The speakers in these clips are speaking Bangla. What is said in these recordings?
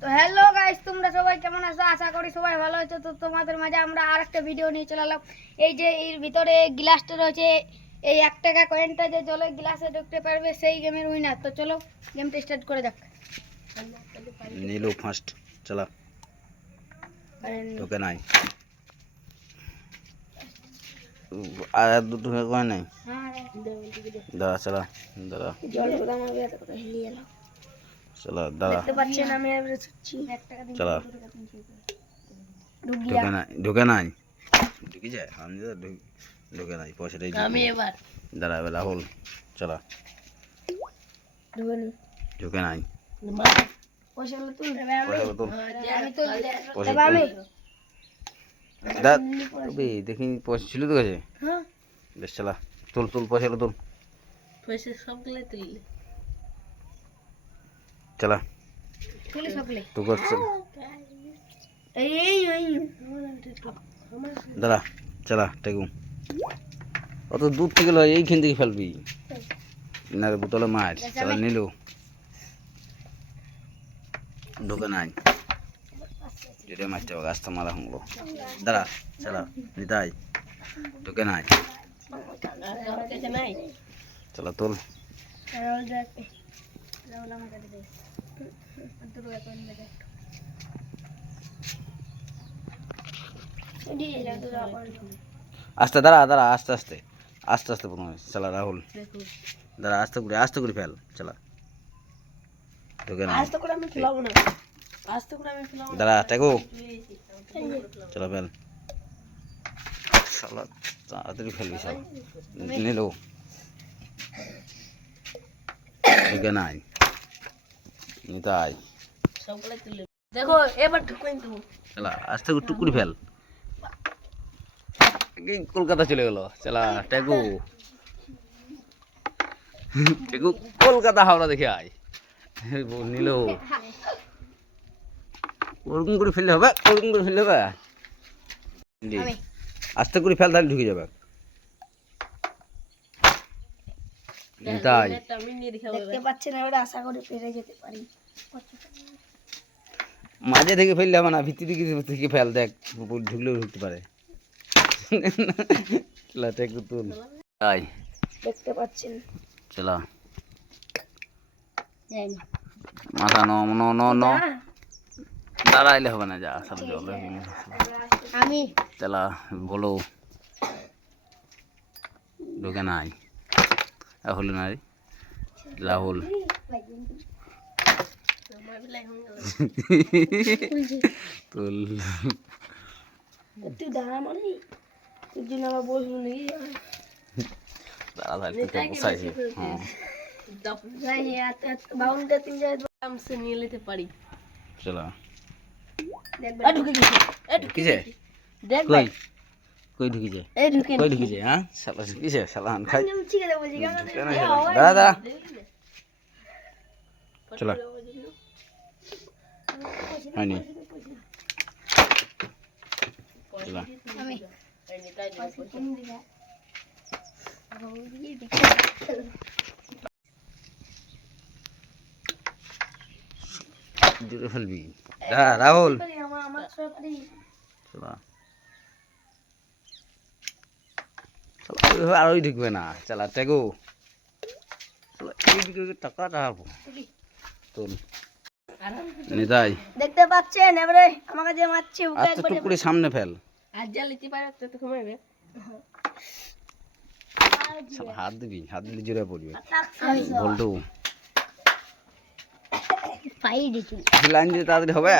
তো হ্যালো গাইস, তোমরা সবাই কেমন আছো? আশা করি সবাই ভালো আছো। তো তোমাদের মাঝে আমরা আরেকটা ভিডিও নিয়ে চলে এলাম। এই যে এর ভিতরে গ্লাসটা রয়েছে, এই 1 টাকা কয়েনটা যে জলে গ্লাসে ঢুকতে পারবে সেই গেমের উইনার। তো চলো গেমটা স্টার্ট করে যাক। नीलू फर्स्ट चला ढुके नहीं आया दूध ढुके कोई नहीं दादा चला दादा चला दादा चला ढुके नहीं ढुकी जाए हम ढुके नहीं पैसे दादा बेला होल चला ढुके नहीं দেখি পয়সা ছিল তো কাছে বেশ চলা তুল তুল পয়সা তুল পয়সা সবগুলো তুললে চলা তুলি সকলে তুই করছ এই দাদা চলা টেকু অত দূর থেকে লয় এইখান থেকে ফেলবি না বোতলে মাছ চলা নিলু ঢুকে নাই যেটা মাছটা গাছটা মারা হলো দাঁড়া চলা নিতাই ঢুকে নাই চলা তোল আস্তে দাঁড়া দাঁড়া আস্তে আস্তে আস্তে আস্তে প্রথমে চলা রাহুল দাঁড়া আস্তে করে ফেল চলা ঢুকে নাই দাঁড়া টেকো চলো ফেল শালা তাড়াতাড়ি ফেলবি শালা নিলো ঢুকে নাই নিতাই দেখো এবার ঢুকাই দেবো চলা আস্তে করে টুকুরি ফেল কলকাতা চলে গেল চলা টেকু টেকু কলকাতা হাওড়া দেখে আয় নিল ওরকম করে ফেললে হবে আস্তে করে ফেল তাহলে ঢুকে যাবে তাই দেখতে পাচ্ছেন, এবারে আশা করি পেরে যেতে পারি। মাঝে থেকে ফেললে হবে না, ভিতরে থেকে ফেল, দেখ ঢুকলেও ঢুকতে পারে। তাই দেখতে পাচ্ছেন চলা মাথা ন দাঁড়াইলে হবে না, যা সব জলে আমি চলা বলো ঢুকে নাই রাহুল নাই রাহুল তুল তুই দাঁড়া মানে তুই জন্য আমার বসবো নাকি দাঁড়া বসাইছি বাউলটা তিন জায়গায় আরামসে নিয়ে নিতে পারি চলা ঢুকে গেছে ঢুকিছে দেখ কই কই ঢুকিছে এই ঢুকে কই ঢুকিছে হ্যাঁ শালা ঢুকিছে শালা খাই ঠিক আছে বলছি দাঁড়া দাঁড়া চলা হয়নি চলা আমি জোরে ফেলবি রাহুল চলা আর ওই ঢুকবে না, চলা টেগো টাকা তোল নিতাই দেখতে পাচ্ছেন এবারে আমাকে যে মারছে আস্তে টুকরি সামনে ফেল, আর যা লিতে পারে তত কমাবে হাত দিবি, হাত দিলে জোরে পড়বে বলটু লাইন দিতে তাড়াতাড়ি হবে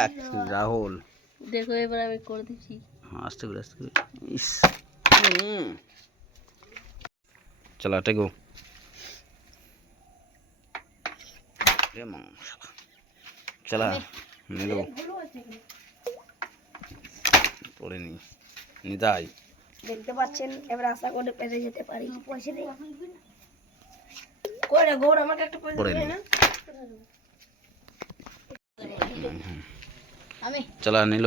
রাহুল। দেখো এবার আমি করে দিচ্ছি আস্তে করে ইস চলা টেগো চলা নিল পড়ে নি নিতাই দেখতে পাচ্ছেন এবার আশা করে পেরে যেতে পারি। পয়সা দে কই রে গৌর, আমাকে একটা পয়সা দে না। আমি চলা নিল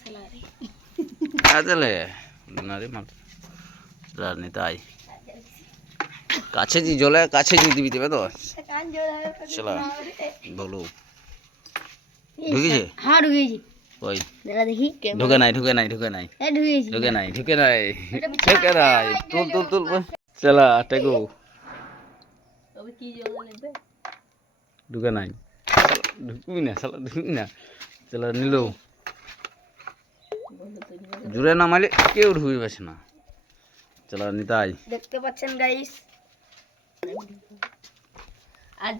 সালারি আদলে নারে মার রাজনীতি কাছে জি জলে কাছে জি দিবি দেবে তো কান জোর হবে চলো বলো ঢুকেছে হ্যাঁ ঢুকেছি ওই দেখা দেখি ঢুকে নাই ঢুকে নাই ঢুকে নাই এই ঢুকেছি ঢুকে নাই ঢুকে নাই ঢুকে নাই তুল তুল তুল চলা টেকু তবে কি জল নেবে ঢুকে নাই ঢুকবি না শালা ঢুকবি না চলা নিলো জুড়ে না মারলে কেউ ঢুকবে পারছে না চলা নিতাই দেখতে পাচ্ছেন গাইস আর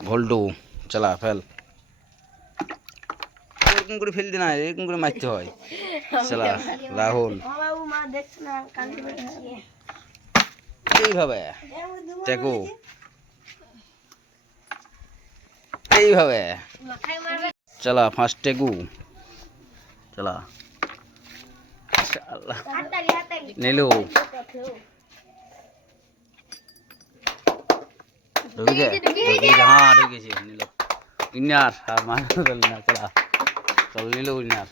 ভোল্টু চলা ফেল এরকম করে ফেলতে না এরকম করে মারতে হয় চলা রাহুল বাবু মা দেখছ না কান এইভাবে টেকু এইভাবে মাথায় মারবে চলা ফার্স্ট টেকু চলা হাততালি নিলু ঢুকে হ্যাঁ ঢুকেছি নিল উইনার আর মার না চলা চল নিল উইনার